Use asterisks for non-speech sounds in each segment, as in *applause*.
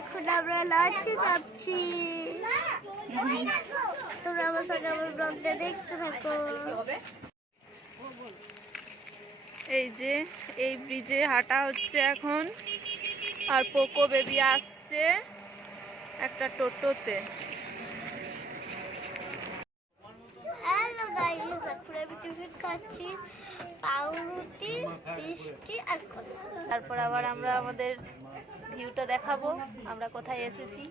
এখন আমরা লঞ্চে যাচ্ছি। তোমরা আমার সঙ্গে আমার ব্লগটা দেখতে থাকো। এই যে এই ব্রিজে হাঁটা হচ্ছে এখন। আর পোকো বেবি আসছে একটা টোটোতে। হ্যালো গাইস এখন আমি টিফিন খাচ্ছি। পাউরুটি, মিষ্টি আর তারপর আবার আমরা আমাদের ভিউটা দেখাবো, আমরা কোথায় এসেছি।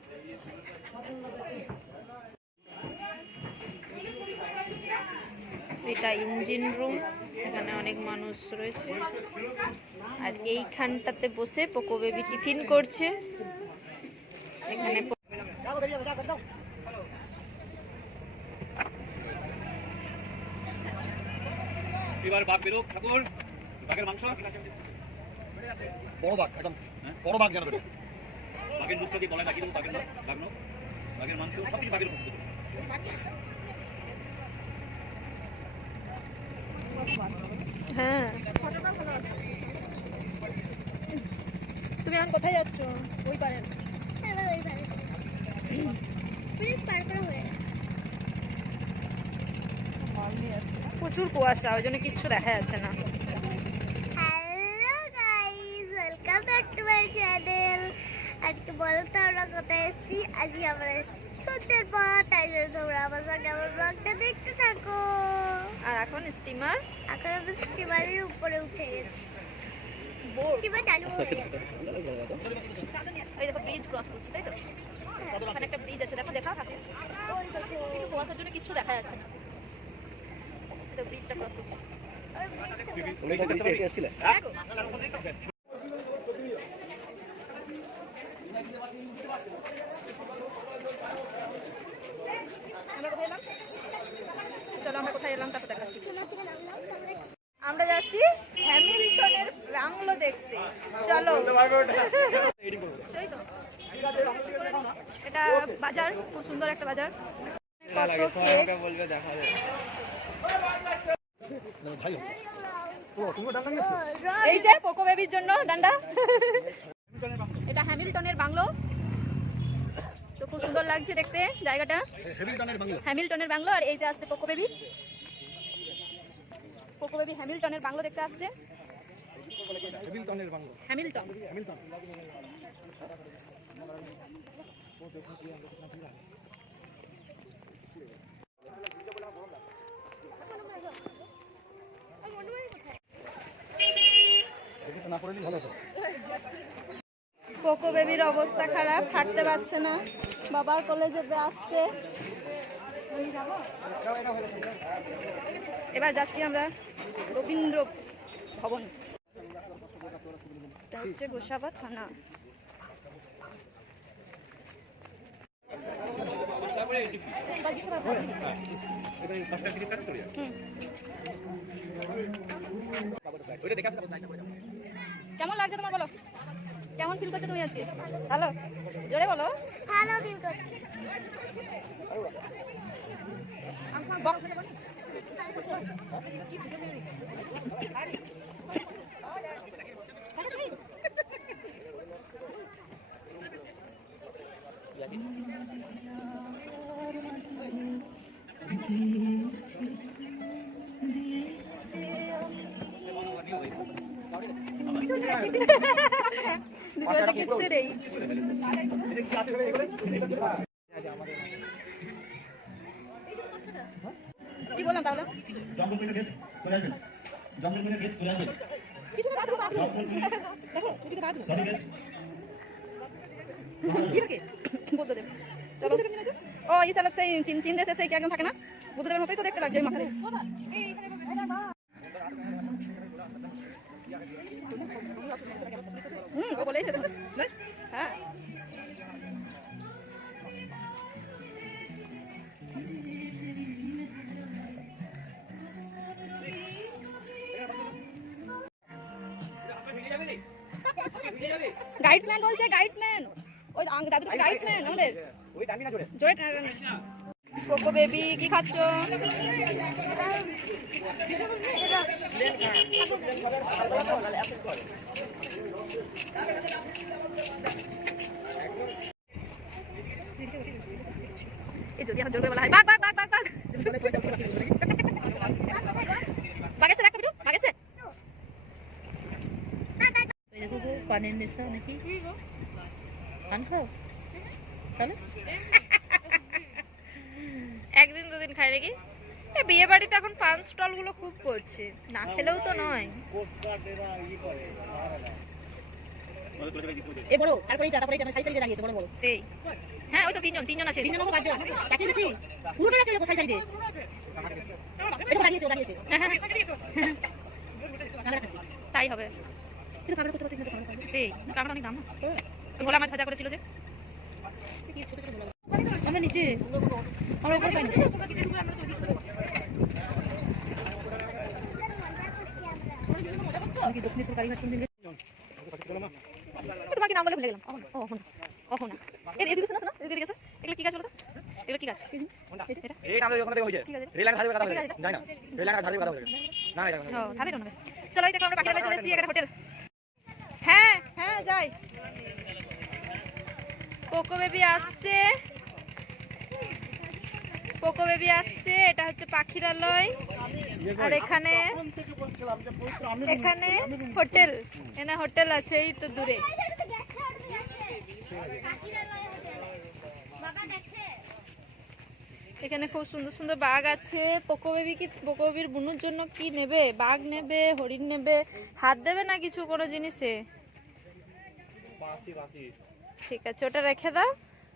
এটা ইঞ্জিন রুম, এখানে অনেক মানুষ রয়েছে। আর এইখানটাতে বসে পোকো বেবি টিফিন করছে। এখানে এবার বাঘ বেরো ঠাকুর। বাঘের মাংস বড় বাঘ একদম। বড় বাঘ যেন বেরো বাঘের মুখটা দিয়ে গলায় লাগিয়ে দেবো বাঘের বাঘ বাঘের মাংস সব কিছু বাঘের হ্যাঁ। তুমি এখন কোথায় যাচ্ছ? ওই পারে। এবার ব্রিজ পার। করা হয়ে গেছে। প্রচুর কুয়াশা ওই জন্য কিচ্ছু দেখা যাচ্ছে না। Welcome back to my channel আজকে বলো তো আমরা কোথায় এসেছি? আজকে আমরা এসেছি সন্ধ্যের পর তাই জন্য তোমরা আমার সঙ্গে আমার ব্লগটা দেখতে থাকো। আর এখন স্টিমার এখন আমি স্টিমারের উপরে উঠে গেছি। স্টিমার চালু হয়ে গেছে। ওই দেখো ব্রিজ ক্রস করছি তাই তো? ওখানে একটা ব্রিজ আছে দেখো দেখা। থাকে কিন্তু কুয়াশার জন্য কিচ্ছু দেখা যাচ্ছে না। তো ব্রিজটা ক্রস করছি দেখো আমরা কোথায় চলো আমরা কোথায় এলাম তারপর দেখাচ্ছি। আমরা যাচ্ছি হ্যামিল্টনের বাংলো দেখতে। চলো। এটা বাজার খুব সুন্দর একটা বাজার। কত কেক ভাই ও তুমি ডান্ডা নিয়ে এসছো? এই যে কোকো বেবির জন্য ডান্ডা। এটা হ্যামিল্টনের বাংলো। তো খুব সুন্দর লাগছে দেখতে জায়গাটা। হ্যামিল্টনের বাংলো। আর এই যে আসছে কোকো বেবি কোকো বেবি হ্যামিল্টনের বাংলো দেখতে আসছে। হ্যামিল্টন। হ্যামিল্টন দেখে তো না পড়লেই ভালো হতো কোকো বেবির অবস্থা খারাপ হাঁটতে পারছে না। বাবার কোলে চেপে আসছে এবার যাচ্ছি আমরা রবীন্দ্র ভবন। এটা হচ্ছে গোসাবা থানা। কেমন লাগছে তোমার বলো? কেমন ফিল করছ তুমি আজকে? ভালো? জোরে বলো। ভালো ফিল করছি। নেই *laughs* কি বললাম তাহলে? ও এই সালাদ সেই চিন চিন দেশে সেই কি একদম থাকে না? বুদ্ধদেবের মতোই তো দেখতে লাগছে ওই মাথায়। হুম ও হ্যাঁ গাইডসম্যান বলছে গাইডসম্যান ওই দাদু গাইডসম্যান আমাদের। ওই টানবি না জোরে। জোরে কোকো বেবি কি খাচ্ছ? একদিন দুদিন খাই নাকি? বিয়ে বাড়িতে এখন পান স্টলগুলো খুব করছে। না খেলেও তো নয়। এ বড় তারপরে এটা তারপরে এটা সাইজ সাইজে দাঁড়িয়েছে বড় বড়। সেই। হ্যাঁ ওই তো তিনজন তিনজন আছে। তিনজন লোক পাঁচজন। কাছে বেশি পুরোটাই আছে সাইজ সাইজে এটা দাঁড়িয়েছে দাঁড়িয়েছে। তাই হবে। কিন্তু ক্যামেরা করতে পারতে না সেই কারণ অনেক দাম ভোলা মাছ ভাজা করেছিল যে? আমরা নিচে। আমরা উপরে পাইনি। দক্ষিণেশ্বর কালীঘাট কি নাম বলে ভুলে গেলাম। অহন ও অহন অহনা। এর এদিকে শোনা শোনা এদিকে গেছে এগুলো কি গাছ বলো এগুলো কি গাছ? এটা? এই আমাদের ওখানে হয়েছে। রেল লাইন ধারে কথা বলে। যাই না। রেল লাইন ধারে কথা বলে। না এটা ও তাহলে রওনা চলো এই দেখো আমরা পাখিরালয় চলে এসেছি একটা হোটেল। হ্যাঁ হ্যাঁ যাই। কোকো বেবি আসছে। কোকো বেবি আসছে এটা হচ্ছে পাখিরালয়। আর এখানে এখানে হোটেল এখানে হোটেল আছে, এই তো দূরে। এখানে খুব সুন্দর সুন্দর বাঘ আছে। পোকো বেবি কি পোকো বেবির বুনুর জন্য কি নেবে? বাঘ নেবে, হরিণ নেবে? হাত দেবে না কিছু কোনো জিনিসে? ঠিক আছে, ওটা রেখে দাও।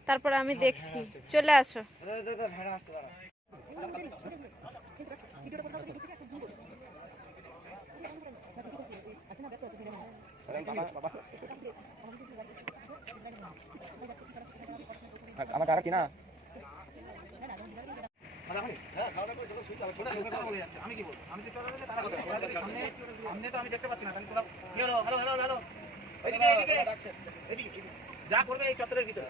তারপর আমি দেখছি। চলে আসো। আমার কাকা চিনা আমি কি বলব আমি তো আমি দেখতে পাচ্ছি না হ্যালো। যা করবে এই চত্বরের ভিতরে